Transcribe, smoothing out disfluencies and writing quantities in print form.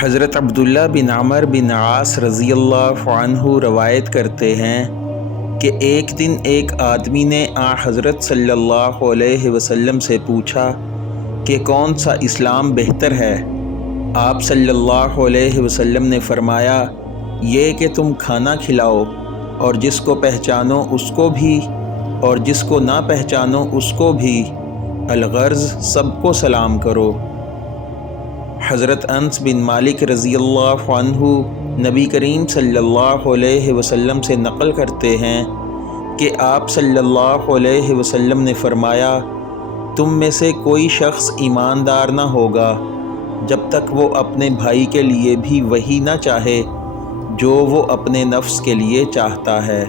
حضرت عبداللہ بن عمر بن عاص رضی اللہ عنہ روایت کرتے ہیں کہ ایک دن ایک آدمی نے حضرت صلی اللہ علیہ وسلم سے پوچھا کہ کون سا اسلام بہتر ہے۔ آپ صلی اللہ علیہ وسلم نے فرمایا، یہ کہ تم کھانا کھلاؤ اور جس کو پہچانو اس کو بھی اور جس کو نہ پہچانو اس کو بھی، الغرض سب کو سلام کرو۔ حضرت انس بن مالک رضی اللہ عنہ نبی کریم صلی اللہ علیہ وسلم سے نقل کرتے ہیں کہ آپ صلی اللہ علیہ وسلم نے فرمایا، تم میں سے کوئی شخص ایماندار نہ ہوگا جب تک وہ اپنے بھائی کے لیے بھی وہی نہ چاہے جو وہ اپنے نفس کے لیے چاہتا ہے۔